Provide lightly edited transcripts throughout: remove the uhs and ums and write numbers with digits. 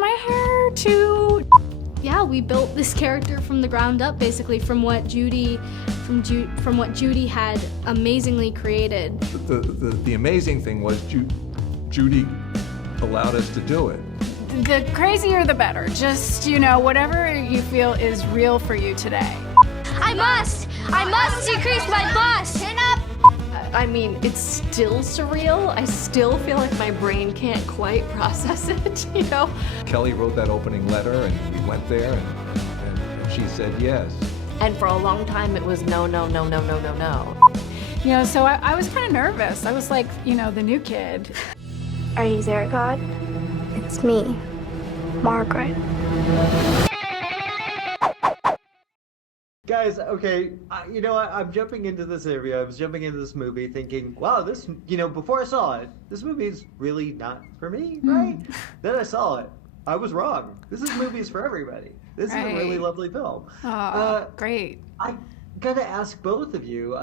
my hair to... Yeah, we built this character from the ground up, basically, from what Judy had amazingly created. The amazing thing was Judy allowed us to do it. The crazier the better. Just, you know, whatever you feel is real for you today. I must decrease my bust. Chin up. I mean, it's still surreal. I still feel like my brain can't quite process it, you know? Kelly wrote that opening letter, and we went there, and she said yes. And for a long time, it was no, no, no, no, no, no, no. You know, so I was kind of nervous. I was like, you know, the new kid. Are you there, God? It's me, Margaret. Guys, okay, I'm jumping into this interview. I was jumping into this movie thinking, wow, this, before I saw it, this movie is really not for me, right? Then I saw it. I was wrong. This movie is for everybody. This is a really lovely film. Oh, great. I gotta ask both of you,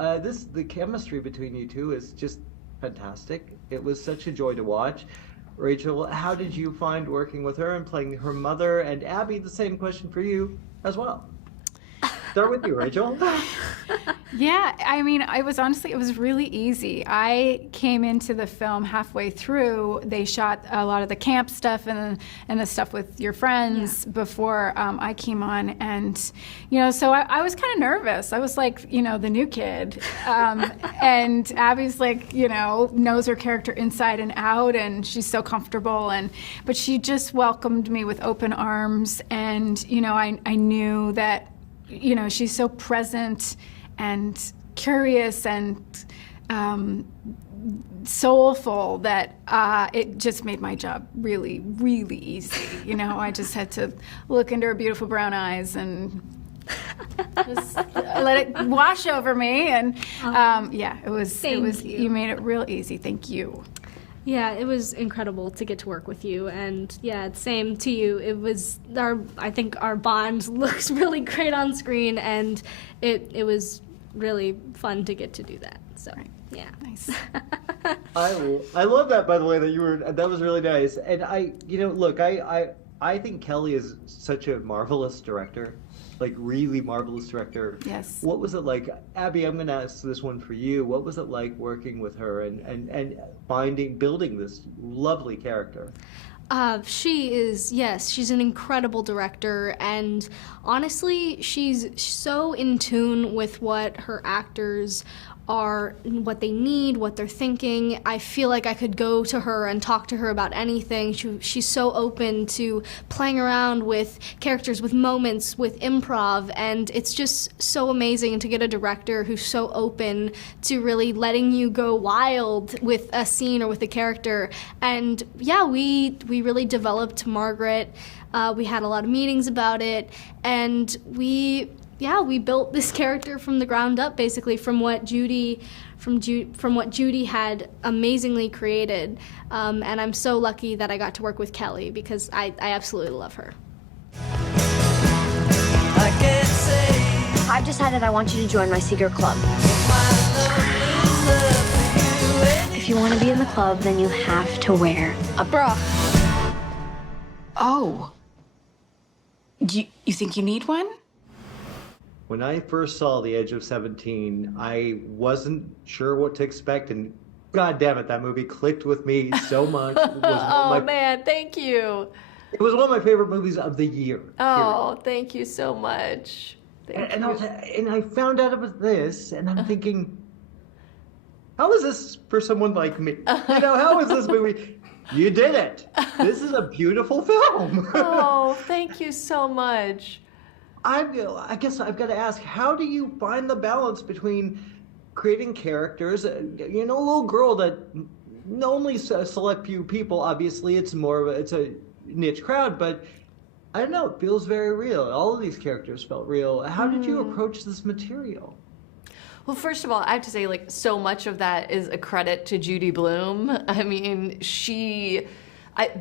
the chemistry between you two is just fantastic. It was such a joy to watch. Rachel, how did you find working with her and playing her mother? And Abby, the same question for you as well. Start with you, Rachel. Yeah, I mean, it was really easy. I came into the film halfway through. They shot a lot of the camp stuff and the stuff with your friends before I came on. And, you know, so I was kind of nervous. I was like, you know, the new kid. And Abby's like, you know, knows her character inside and out, and she's so comfortable. But she just welcomed me with open arms. And, you know, I knew that, you know, she's so present and curious and soulful that it just made my job really, really easy. You know, I just had to look into her beautiful brown eyes and just let it wash over me. And you made it real easy. Thank you. Yeah, it was incredible to get to work with you, and yeah, same to you. It was I think our bond looks really great on screen, and it was really fun to get to do that. So yeah, nice. I love that, by the way, that was really nice. And I think Kelly is such a marvelous director. Like, really marvelous director. Yes. What was it like? Abby, I'm going to ask this one for you. What was it like working with her and building this lovely character? She's an incredible director, and honestly, she's so in tune with what her actors are, what they need, what they're thinking. I feel like I could go to her and talk to her about anything. She's so open to playing around with characters, with moments, with improv, and it's just so amazing to get a director who's so open to really letting you go wild with a scene or with a character. And yeah, we really developed Margaret. We had a lot of meetings about it, and we built this character from the ground up, basically, from what Judy had amazingly created. And I'm so lucky that I got to work with Kelly, because I absolutely love her. I've decided I want you to join my secret club. If you want to be in the club, then you have to wear a bra. Oh. You think you need one? When I first saw The Edge of 17, I wasn't sure what to expect, and God damn it, that movie clicked with me so much. Man, thank you. It was one of my favorite movies of the year. Oh, thank you so much. And I found out about this, and I'm thinking, how is this for someone like me? How is this movie? You did it. This is a beautiful film. Oh, thank you so much. I guess I've got to ask, how do you find the balance between creating characters, a little girl that only select few people, obviously it's a niche crowd, but I don't know, it feels very real. All of these characters felt real. How did you approach this material? Well, first of all, I have to say, like, so much of that is a credit to Judy Blume. I mean,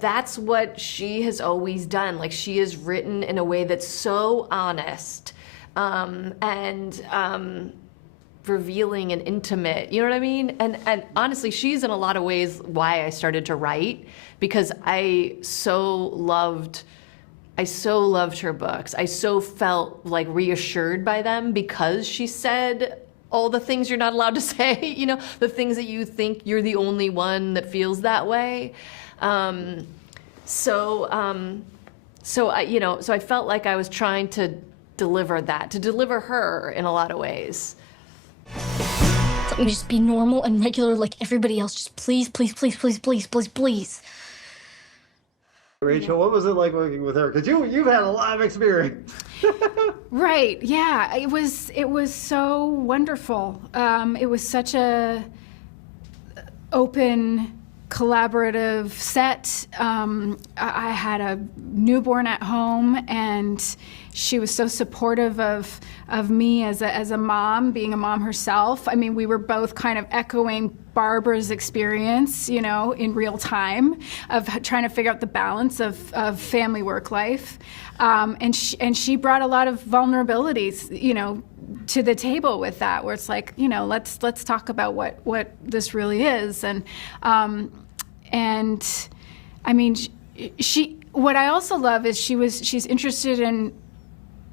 that's what she has always done. Like, she is written in a way that's so honest. revealing and intimate. You know what I mean? And honestly, she's in a lot of ways why I started to write, because I so loved her books. I so felt like reassured by them because she said all the things you're not allowed to say, you know, the things that you think you're the only one that feels that way. So I felt like I was trying to deliver her in a lot of ways. Let me just be normal and regular like everybody else. Just please, please, please, please, please, please, please. Rachel, what was it like working with her? Because you've had a lot of experience. Right. Yeah. It was so wonderful. It was such a open, collaborative set. I had a newborn at home, and she was so supportive of me as a mom, being a mom herself. I mean, we were both kind of echoing Barbara's experience, you know, in real time of trying to figure out the balance of family work life. And she brought a lot of vulnerabilities, you know, to the table with that, where it's like, you know, let's talk about what this really is. And I mean, what I also love is she's interested in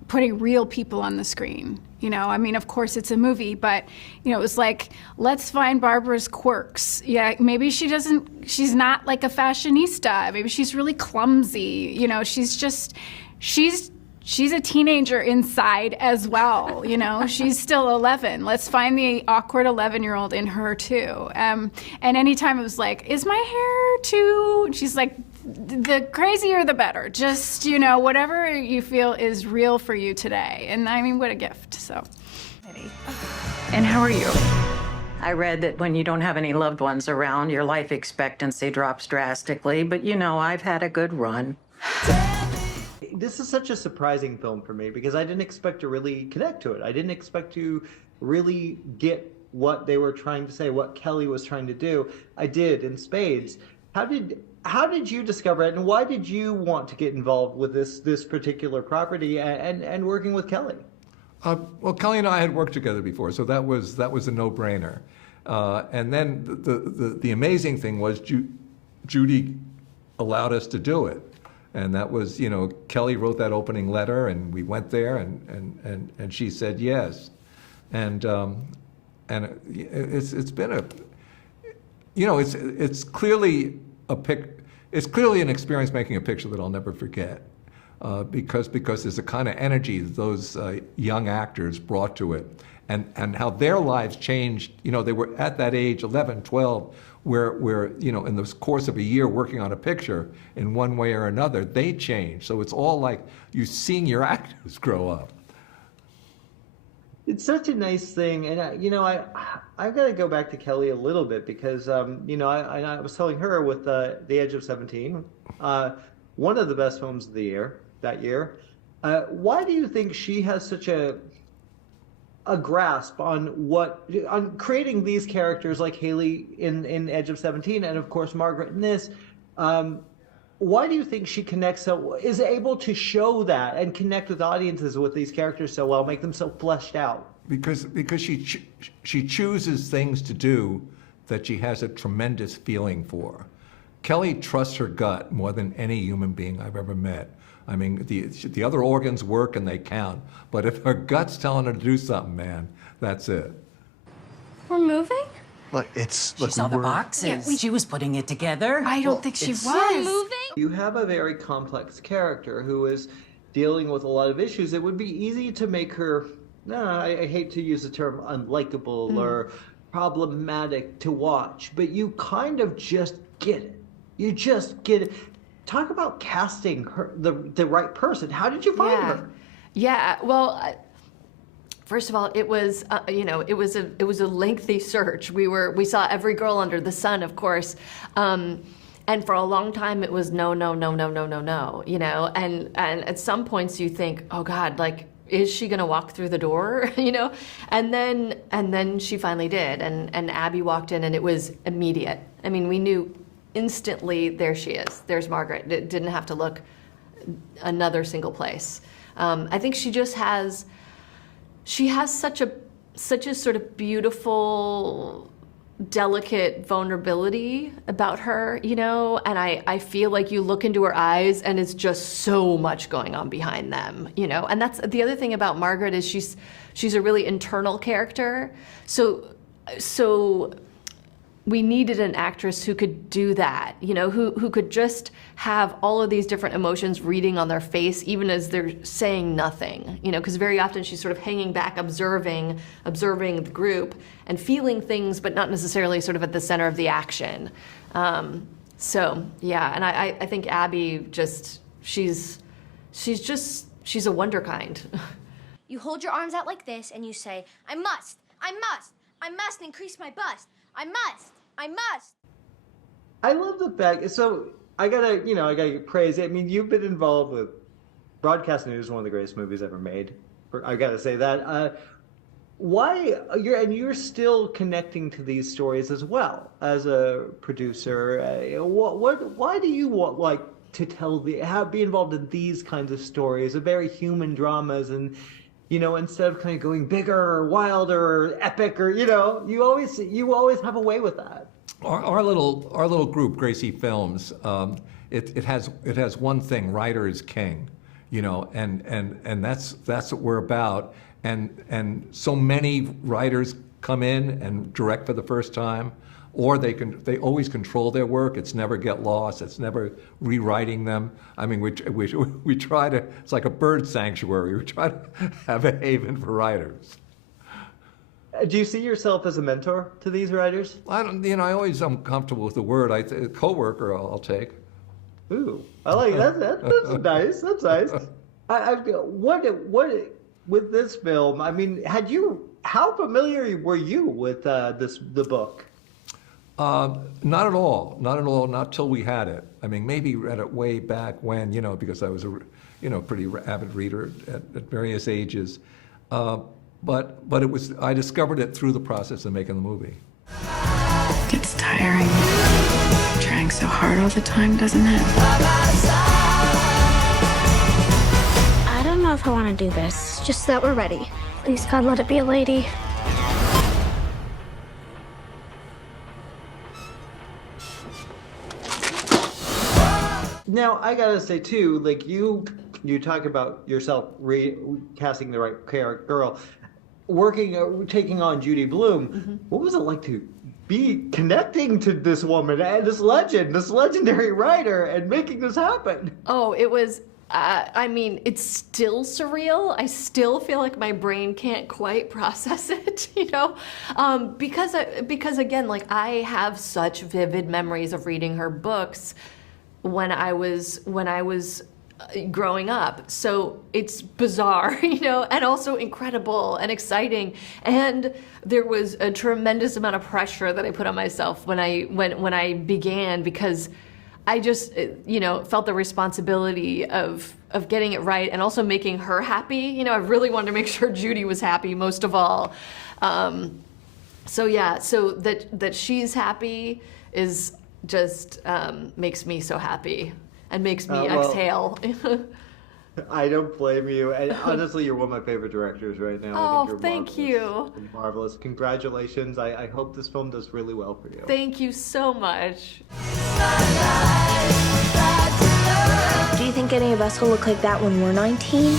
putting real people on the screen. You know, I mean, of course it's a movie, but, you know, it was like, let's find Barbara's quirks. Yeah, maybe she's not like a fashionista. Maybe she's really clumsy. You know, she's a teenager inside as well, you know. She's still 11. Let's find the awkward 11-year-old in her too. And anytime it was like, is my hair too? She's like, the crazier the better. Just, you know, whatever you feel is real for you today. And I mean, what a gift, so. And how are you? I read that when you don't have any loved ones around, your life expectancy drops drastically, but you know, I've had a good run. This is such a surprising film for me because I didn't expect to really connect to it. I didn't expect to really get what they were trying to say, what Kelly was trying to do. I did in spades. How did you discover it, and why did you want to get involved with this particular property and working with Kelly? Well, Kelly and I had worked together before, so that was a no-brainer. And then the amazing thing was Judy allowed us to do it. And that was, you know, Kelly wrote that opening letter, and we went there, and she said yes. And it's been a, you know, it's clearly an experience making a picture that I'll never forget, because there's a kind of energy that those young actors brought to it, and how their lives changed. You know, they were at that age, 11, 12. Where you know, in the course of a year working on a picture, in one way or another, they change. So it's all like you seeing your actors grow up. It's such a nice thing, and you know, I've got to go back to Kelly a little bit because you know, I was telling her with The Edge of 17, one of the best films of the year that year. Why do you think she has such a grasp on creating these characters like Haley in Edge of 17, and of course Margaret in this? Why do you think she is able to show that and connect with audiences with these characters so well, make them so fleshed out? Because she chooses things to do that she has a tremendous feeling for. Kelly trusts her gut more than any human being I've ever met. I mean, the other organs work and they count, but if her gut's telling her to do something, man, that's it. We're moving? Look, She saw the boxes. Yeah, she was putting it together. I don't think she was. We're moving? You have a very complex character who is dealing with a lot of issues. It would be easy to make her, I hate to use the term unlikable or problematic to watch, but you kind of just get it. You just get it. Talk about casting her, the right person. How did you find her? Yeah, well, first of all, it was you know, it was a lengthy search. We saw every girl under the sun, of course, and for a long time it was no, you know, and at some points you think, oh God, like, is she gonna walk through the door, you know? And then she finally did, and Abby walked in, and it was immediate. I mean, we knew instantly, there she is. There's Margaret. It didn't have to look another single place. I think she has such a such a sort of beautiful, delicate vulnerability about her, you know, and I feel like you look into her eyes and it's just so much going on behind them, you know. And that's the other thing about Margaret is she's a really internal character. So we needed an actress who could do that, you know, who could just have all of these different emotions reading on their face, even as they're saying nothing, you know, because very often she's sort of hanging back, observing the group and feeling things, but not necessarily sort of at the center of the action. So yeah, and I think Abby she's a wonder kind. You hold your arms out like this and you say, I must increase my bust. I must. I love the fact. So I gotta praise it. I mean, you've been involved with Broadcast News, one of the greatest movies ever made. I gotta say that. You're still connecting to these stories as well as a producer. Why do you like to be involved in these kinds of stories, the very human dramas, and you know, instead of kind of going bigger or wilder or epic, or you know, you always have a way with that. Our little group, Gracie Films, it has one thing: writer is king, you know, and that's what we're about. And so many writers come in and direct for the first time, or they always control their work. It's never get lost. It's never rewriting them. I mean, we try to. It's like a bird sanctuary. We try to have a haven for writers. Do you see yourself as a mentor to these writers? I don't. You know, I always am comfortable with the word. Co-worker, I'll take. Ooh, I like that. That's nice. That's nice. What with this film? I mean, how familiar were you with the book? Not at all. Not till we had it. I mean, maybe read it way back when, you know, because I was a pretty avid reader at various ages. But I discovered it through the process of making the movie. It's tiring. Trying so hard all the time, doesn't it? I don't know if I want to do this. Just that we're ready. Please, God, let it be a lady. Now, I gotta say too, like you talk about yourself casting the right girl, taking on Judy Blume. Mm-hmm. What was it like to be connecting to this woman and this legendary writer, and making this happen? Oh, it was. I mean, it's still surreal. I still feel like my brain can't quite process it, you know, because again, like I have such vivid memories of reading her books when I was growing up. So it's bizarre, you know, and also incredible and exciting. And there was a tremendous amount of pressure that I put on myself when I began, because I just, you know, felt the responsibility of getting it right and also making her happy. You know, I really wanted to make sure Judy was happy most of all. So yeah, so that she's happy is just makes me so happy and makes me exhale. I don't blame you. And honestly, you're one of my favorite directors right now. Oh, I think you're thank you. Marvelous. Congratulations. I hope this film does really well for you. Thank you so much. Do you think any of us will look like that when we're 19?